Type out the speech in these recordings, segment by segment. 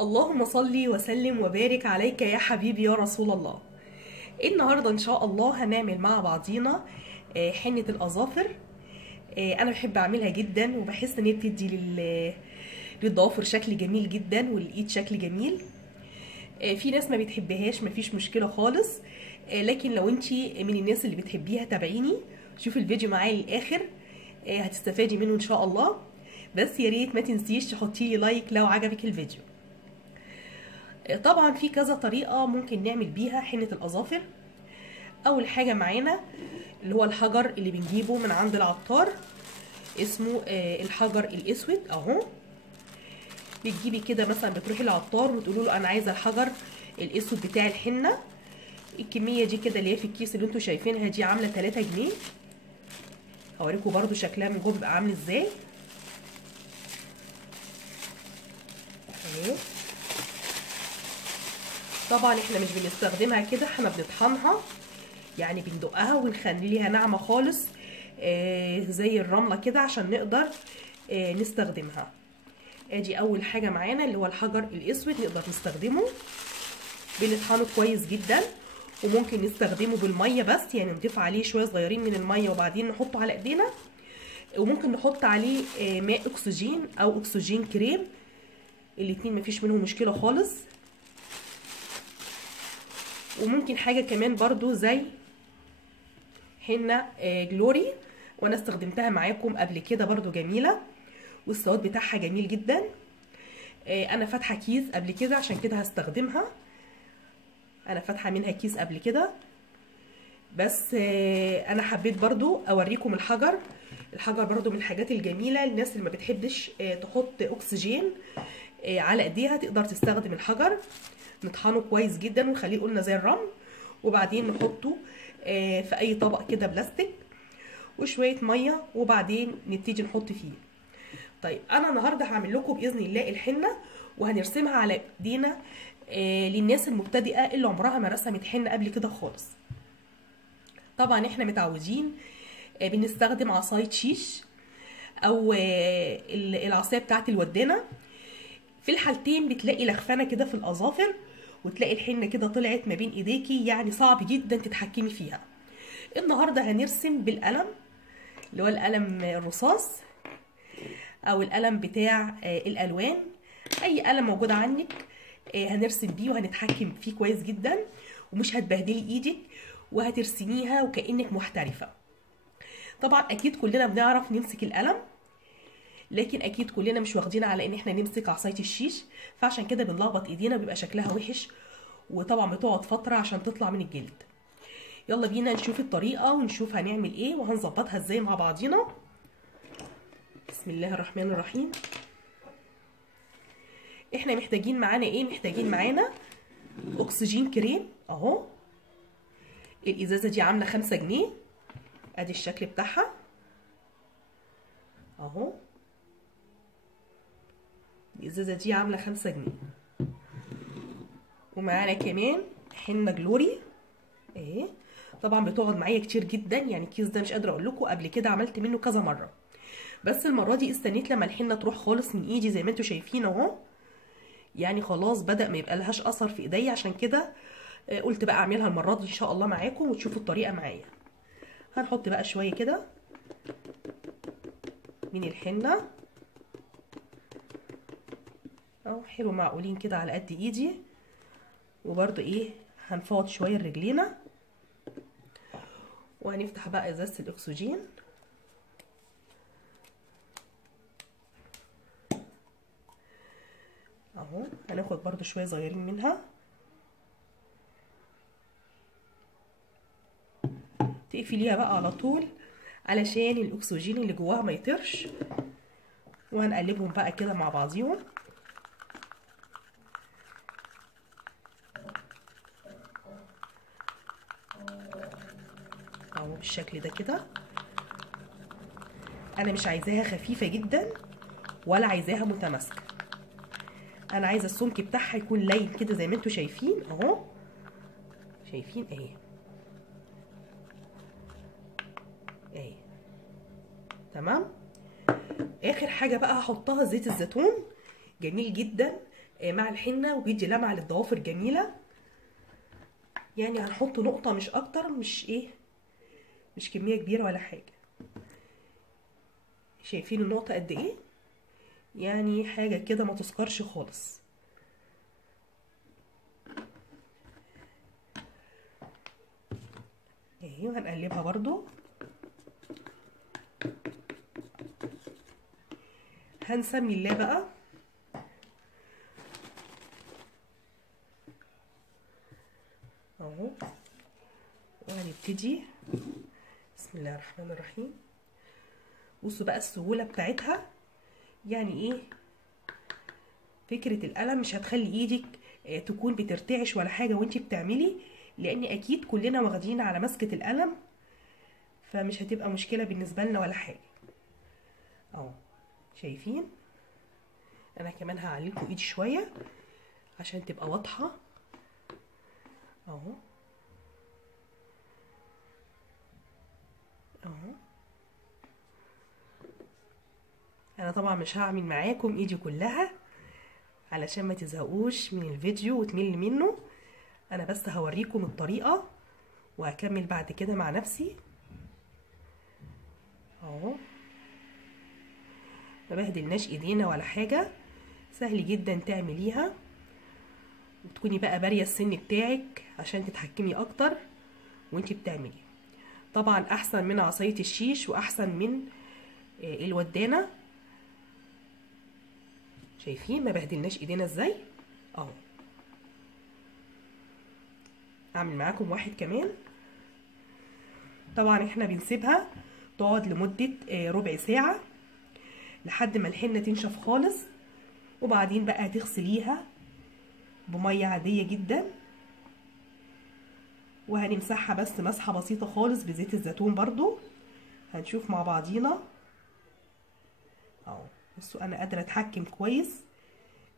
اللهم صل وسلم وبارك عليك يا حبيبي يا رسول الله. النهارده ان شاء الله هنعمل مع بعضينا حنة الاظافر. انا بحب اعملها جدا وبحس ان هي بتدي للضوافر شكل جميل جدا والايد شكل جميل. في ناس ما بتحبهاش، مفيش مشكله خالص، لكن لو انتي من الناس اللي بتحبيها تابعيني، شوفي الفيديو معايا للاخر، هتستفادي منه ان شاء الله. بس يا ريت ما تنسيش تحطي لي لايك لو عجبك الفيديو. طبعا في كذا طريقة ممكن نعمل بيها حنة الأظافر. أول حاجة معانا اللي هو الحجر اللي بنجيبه من عند العطار، اسمه الحجر الأسود أهو. بتجيبي كده مثلا، بتروحي للعطار وتقولوا له أنا عايزة الحجر الأسود بتاع الحنة. الكمية دي كده اللي هي في الكيس اللي انتوا شايفينها دي عاملة 3 جنيه. هوريكم برضو شكلها من جوه بيبقى عامل ازاي اهي. طبعا احنا مش بنستخدمها كده، احنا بنطحنها، يعني بندقها ونخليها ناعمه خالص زي الرمله كده عشان نقدر نستخدمها. ادي اول حاجه معانا اللي هو الحجر الاسود، نقدر نستخدمه. بنطحنه كويس جدا، وممكن نستخدمه بالميه بس، يعني نضيف عليه شويه صغيرين من الميه وبعدين نحطه على ايدينا. وممكن نحط عليه ماء اكسجين او اكسجين كريم، الاتنين مفيش منهم مشكله خالص. وممكن حاجه كمان برضو زي حنة جلوري، وانا استخدمتها معاكم قبل كده برضو جميلة، والسواد بتاعها جميل جدا. انا فاتحة كيس قبل كده عشان كده هستخدمها. انا فاتحة منها كيس قبل كده، بس انا حبيت برضو اوريكم الحجر. الحجر برضو من الحاجات الجميلة، الناس اللي ما بتحبش تحط اكسجين على ايديها تقدر تستخدم الحجر. نطحنه كويس جدا ونخليه قلنا زي الرمل، وبعدين نحطه في اي طبق كده بلاستيك وشويه ميه، وبعدين نبتدي نحط فيه. طيب انا النهارده هعمل لكم باذن الله الحنه، وهنرسمها على ايدينا للناس المبتدئه اللي عمرها ما رسمت حنه قبل كده خالص. طبعا احنا متعودين بنستخدم عصايه شيش او العصايه بتاعه الودانه. في الحالتين بتلاقي لخفنه كده في الاظافر، وتلاقي الحنه كده طلعت ما بين ايديكي، يعني صعب جدا تتحكمي فيها. النهارده هنرسم بالقلم اللي هو القلم الرصاص او القلم بتاع الالوان، اي قلم موجود عندك هنرسم بيه وهنتحكم فيه كويس جدا، ومش هتبهدلي ايدك وهترسميها وكأنك محترفة. طبعا اكيد كلنا بنعرف نمسك القلم، لكن اكيد كلنا مش واخدين على ان احنا نمسك عصايه الشيش، فعشان كده بنلخبط ايدينا وبيبقى شكلها وحش، وطبعا بتقعد فتره عشان تطلع من الجلد. يلا بينا نشوف الطريقه ونشوف هنعمل ايه وهنظبطها ازاي مع بعضينا. بسم الله الرحمن الرحيم. احنا محتاجين معانا ايه؟ محتاجين معانا اكسجين كريم اهو. الازازه دي عامله 5 جنيه، ادي الشكل بتاعها اهو. الازازه دي عامله 5 جنيه. ومعانا كمان حنه جلوري اهي. طبعا بتقعد معايا كتير جدا، يعني الكيس ده مش قادره اقول لكم، قبل كده عملت منه كذا مره، بس المره دي استنيت لما الحنه تروح خالص من ايدي زي ما انتم شايفين اهو. يعني خلاص بدأ ما يبقى لهاش اثر في ايديا، عشان كده قلت بقى اعملها المره دي ان شاء الله معاكم وتشوفوا الطريقه معايا. هنحط بقى شويه كده من الحنه اهو، حلو معقولين كده على قد ايدي. وبرده ايه، هنفوض شويه رجلينا، وهنفتح بقى ازازه الاكسجين اهو. هناخد برده شويه صغيرين منها، تقفليها بقى على طول علشان الاكسجين اللي جواها ما يطيرش. وهنقلبهم بقى كده مع بعضيهم اهو بالشكل ده كده. انا مش عايزاها خفيفه جدا ولا عايزاها متماسكه، انا عايزه السمك بتاعها يكون لين كده زي ما انتم شايفين اهو. شايفين اهي اهي تمام. اخر حاجه بقى هحطها زيت الزيتون، جميل جدا مع الحنه، وبيدي لمعه للضوافر جميله. يعني هنحط نقطه مش اكتر، مش كميه كبيره ولا حاجه. شايفين النقطه قد ايه؟ يعني حاجه كده ما تسكرش خالص. اهي، وهنقلبها برضو. هنسمي الله بقى. اهو، وهنبتدي. بسم الله الرحمن الرحيم. بصوا بقى السهوله بتاعتها. يعني ايه، فكره القلم مش هتخلي ايدك تكون بترتعش ولا حاجه وانتي بتعملي، لان اكيد كلنا واخدين على مسكه القلم، فمش هتبقى مشكله بالنسبه لنا ولا حاجه. اهو شايفين. انا كمان هعلمكم ايدي شويه عشان تبقى واضحه. اهو اهو. انا طبعا مش هعمل معاكم ايدي كلها علشان ما تزهقوش من الفيديو وتمل منه. انا بس هوريكم الطريقه وهكمل بعد كده مع نفسي. اهو، ما بهدلناش ايدينا ولا حاجه، سهل جدا تعمليها، وتكوني بقى باريه السن بتاعك عشان تتحكمي اكتر وانتي بتعملي. طبعا احسن من عصايه الشيش واحسن من الودانه. شايفين ما بهدلناش ايدينا ازاي؟ اهو. اعمل معاكم واحد كمان. طبعا احنا بنسيبها تقعد لمده ربع ساعه لحد ما الحنه تنشف خالص، وبعدين بقى هتغسليها بميه عاديه جدا، وهنمسحها بس مسحه بسيطه خالص بزيت الزيتون برضو. هنشوف مع بعضينا. اهو بصوا، انا قادره اتحكم كويس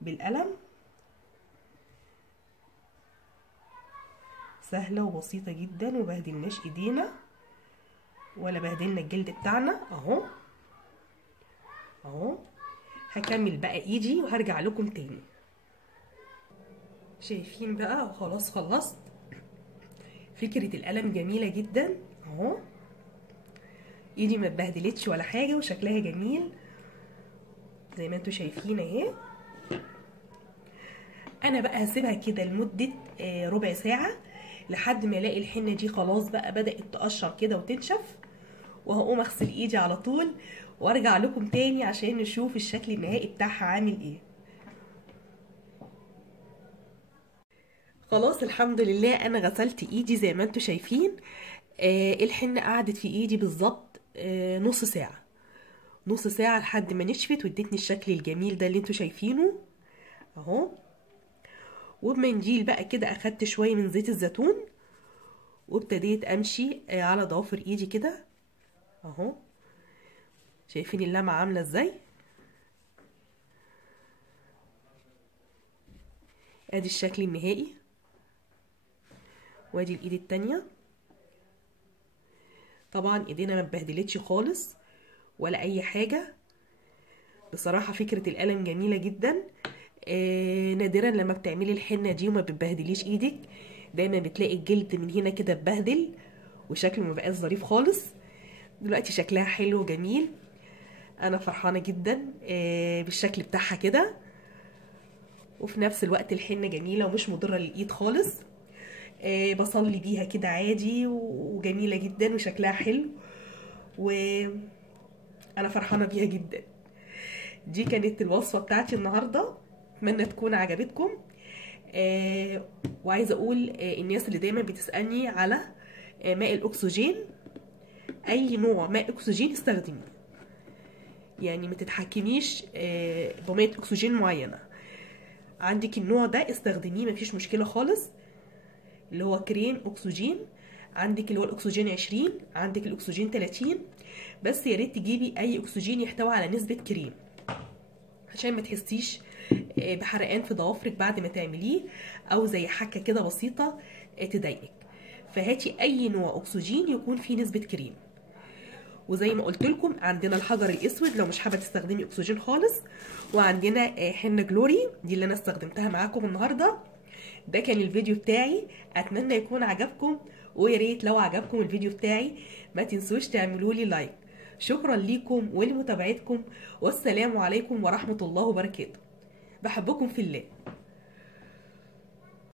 بالقلم. سهله وبسيطه جدا، ومبهدلناش ايدينا ولا بهدلنا الجلد بتاعنا. اهو اهو. هكمل بقى ايدي وهرجع لكم تاني. شايفين بقى؟ خلاص خلصت. فكره القلم جميله جدا. اهو ايدي ما اتبهدلتش ولا حاجه وشكلها جميل زي ما انتوا شايفين اهي. انا بقى هسيبها كده لمده ربع ساعه لحد ما الاقي الحنه دي خلاص بقى بدات تقشر كده وتنشف، وهقوم اغسل ايدي على طول وارجع لكم تاني عشان نشوف الشكل النهائي بتاعها عامل ايه. خلاص الحمد لله، انا غسلت ايدي زي ما انتوا شايفين. الحنه قعدت في ايدي بالظبط نص ساعه. نص ساعه لحد ما نشفت وادتني الشكل الجميل ده اللي انتوا شايفينه اهو. وبمنديل بقى كده اخدت شويه من زيت الزيتون وابتديت امشي على ضوافر ايدي كده اهو. شايفين اللمعه عامله ازاي؟ ادي الشكل النهائي، وادي الايد التانية. طبعا ايدينا ما اتبهدلتش خالص ولا اي حاجه. بصراحه فكره القلم جميله جدا. نادرا لما بتعملي الحنه دي وما بتبهدليش ايدك. دايما بتلاقي الجلد من هنا كده اتبهدل وشكله ما بقاش ظريف خالص. دلوقتي شكلها حلو وجميل. انا فرحانه جدا بالشكل بتاعها كده، وفي نفس الوقت الحنه جميله ومش مضره للايد خالص. بصلي بيها كده عادي وجميله جدا وشكلها حلو، وانا فرحانه بيها جدا. دي كانت الوصفه بتاعتي النهارده، اتمنى تكون عجبتكم. وعايزه اقول الناس اللي دايما بتسالني على ماء الاكسجين، اي نوع ماء اكسجين استخدميه. يعني ما تتحكميش بماء اكسجين معينه. عندك النوع ده استخدميه مفيش مشكله خالص، اللي هو كريم اكسجين. عندك اللي هو الاكسجين 20، عندك الاكسجين 30. بس يا ريت تجيبي اي اكسجين يحتوي على نسبه كريم عشان ما تحسيش بحرقان في ضوافرك بعد ما تعمليه، او زي حكه كده بسيطه تضايقك. فهاتي اي نوع اكسجين يكون فيه نسبه كريم. وزي ما قلت لكم عندنا الحجر الاسود لو مش حابه تستخدمي اكسجين خالص، وعندنا حنه جلوري دي اللي انا استخدمتها معاكم النهارده. ده كان الفيديو بتاعي، اتمنى يكون عجبكم، ويا ريت لو عجبكم الفيديو بتاعي ما تنسوش تعملوا لي لايك. شكرا ليكم ولمتابعتكم، والسلام عليكم ورحمه الله وبركاته. بحبكم في الله.